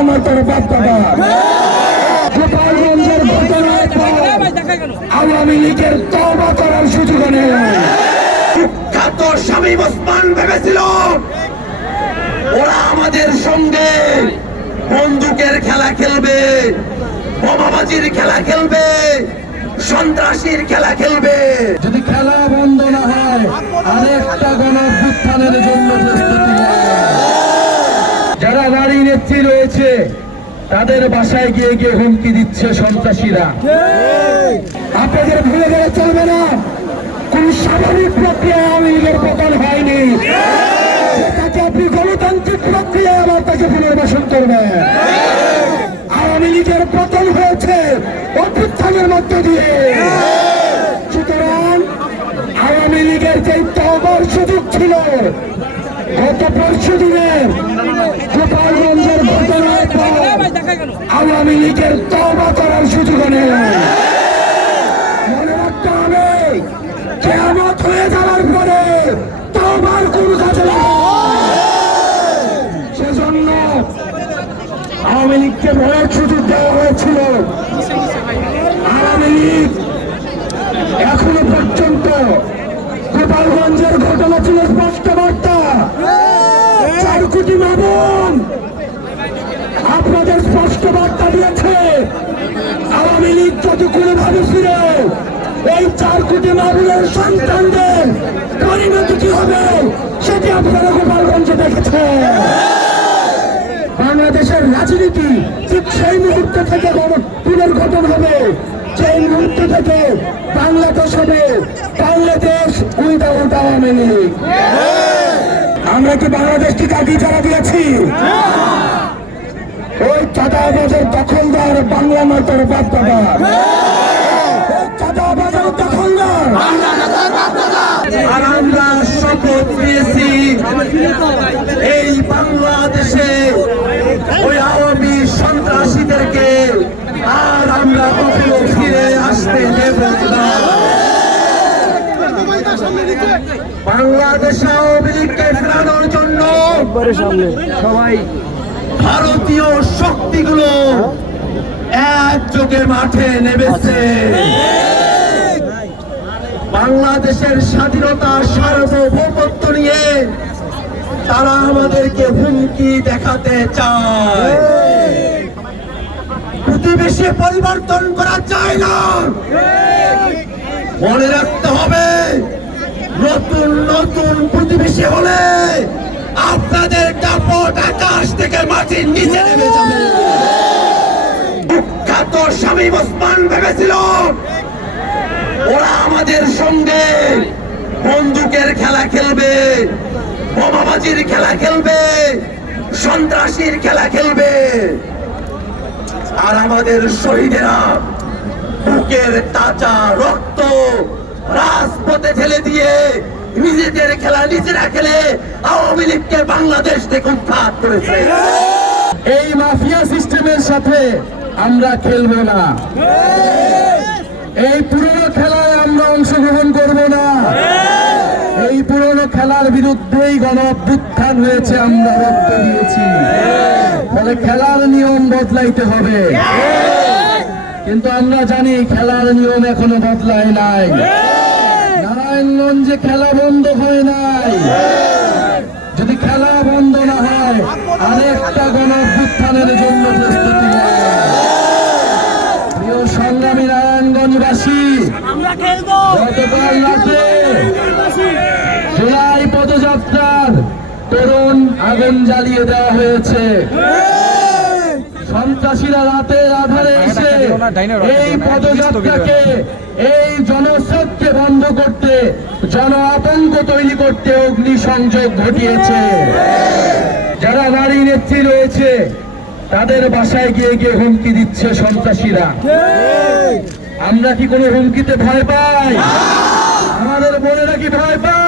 বাংলা মাতার বার্তাটা গোপালগঞ্জের ঘটনায় আওয়ামী লীগের তওবা করার সুযোগ নেই। কুখ্যাত শামীম ওসমান ভেবেছিল ওরা আমাদের সঙ্গে বন্দুকের খেলা খেলবে, বোমাবাজির খেলা খেলবে, সন্ত্রাসীর খেলা খেলবে। যদি খেলা বন্ধ না হয় আরেকটা গণঅভ্যুত্থানের জন্য প্রস্তুতি যারা নারী নেত্রী রয়েছে তাদের বাসায় গিয়ে গিয়ে হুমকি দিচ্ছে সন্ত্রাসীরা। আপনাদের ভুলে গেলে চলবে না, কোন স্বাভাবিক প্রক্রিয়ায় আওয়ামী লীগের পতন হয়নি। তাকে আপনি গণতান্ত্রিক প্রক্রিয়ায় আবার তাকে পুনর্বাসন করবেন। আওয়ামী লীগের পতন হয়েছে অভ্যুত্থানের মধ্য দিয়ে। সুতরাং আওয়ামী লীগের যে তওবার সুযোগ ছিল গত পরশু দিনে গোপালগঞ্জের ঘটনায় আওয়ামী লীগের তওবা করার সুযোগ নেই। মনে রাখতে হবে কিয়ামত হয়ে যাওয়ার পরে তওবার কোন কাজে লাগে। সেজন্য আওয়ামী লীগকে ভয়ের সুযোগ দেওয়া হয়েছিল। আওয়ামী লীগ এখনো পর্যন্ত গোপালগঞ্জের ঘটনা ছিল স্পষ্ট বার্তা। 4 কোটি মামুন আপনাদের স্পষ্ট বার্তা দিয়েছে। আওয়ামী লীগ যদি কোনোভাবে ফিরে এই 4 কোটি মামুনের সন্তানদের পরিণতি কি হবে সেটি আপনারা গোপালগঞ্জে দেখেছেন। বাংলাদেশের রাজনীতি ঠিক সেই মুহূর্ত থেকে পুনর্গঠন হবে সেই মুহূর্ত থেকে বাংলাদেশ হবে বাংলাদেশ উইদাউট আওয়ামী লীগ। আমরা কি বাংলাদেশকে কাকে যারা দিয়েছি? ওই চাঁদাবাজের দখলদার বাংলা মাতার বার্তাদার, চাঁদাবাজের দখলদার। আর আমরা শপথ নিয়েছি এই বাংলাদেশে ওই আওয়ামী সন্ত্রাসীদেরকে আর আমরা কখনো ফিরে আসতে দেব না। বাংলাদেশ আওয়ামী লীগকে ফেরানোর জন্য সবাই ভারতীয় শক্তিগুলো একযোগে মাঠে নেমেছে। বাংলাদেশের স্বাধীনতা সার্বভৌমত্ব নিয়ে তারা আমাদেরকে হুমকি দেখাতে চায়। প্রতিবেশী পরিবর্তন করা চায় না। মনে রাখতে হবে নতুন নতুন প্রতিবেশী হলে আপনাদের দাপট আকাশ থেকে মাটির নিচে নেমে যাবে। কুখ্যাত শামীম ওসমান ভেবেছিল ওরা আমাদের সঙ্গে বন্দুকের খেলা খেলবে, বোমাবাজির খেলা খেলবে, সন্ত্রাসীর খেলা খেলবে। আর আমাদের শহীদেরা বুকের তাজা রক্ত রাজপথে ঠেলে দিয়ে নিজেদের খেলা নিজেরা খেলে আওয়ামী লীগকে বাংলাদেশ থেকে উৎখাত করেছে। এই মাফিয়া সিস্টেমের সাথে আমরা খেলবো না। এই পুরনো খেলায় আমরা অংশগ্রহণ করব না। এই পুরনো খেলার বিরুদ্ধেই গণঅভ্যুত্থান হয়েছে, আমরা রক্ত দিয়েছি। ফলে খেলার নিয়ম বদলাইতে হবে। কিন্তু আমরা জানি খেলার নিয়ম এখনো বদলায় নাই। নারায়ণগঞ্জে খেলা বন্ধ হয় নাই। যদি খেলা বন্ধ না হয় আরেকটা গণঅভ্যুত্থানের জন্য প্রস্তুতি প্রিয় সংগ্রামী নারায়ণগঞ্জবাসী, গতকাল রাতে জুলাই পদযাত্রার তরুণ আগুন জ্বালিয়ে দেওয়া হয়েছে। সন্ত্রাসীরা রাতের আধারে এসে এই পদযাত্রাকে, এই জনস্রোতকে বন্ধ করতে, জন আতঙ্ক তৈরি করতে অগ্নিসংযোগ ঘটিয়েছে। যারা নারী নেত্রী রয়েছে তাদের বাসায় গিয়ে গিয়ে হুমকি দিচ্ছে সন্ত্রাসীরা। আমরা কি কোনো হুমকিতে ভয় পাই? আমাদের বোনেরা কি ভয় পায়?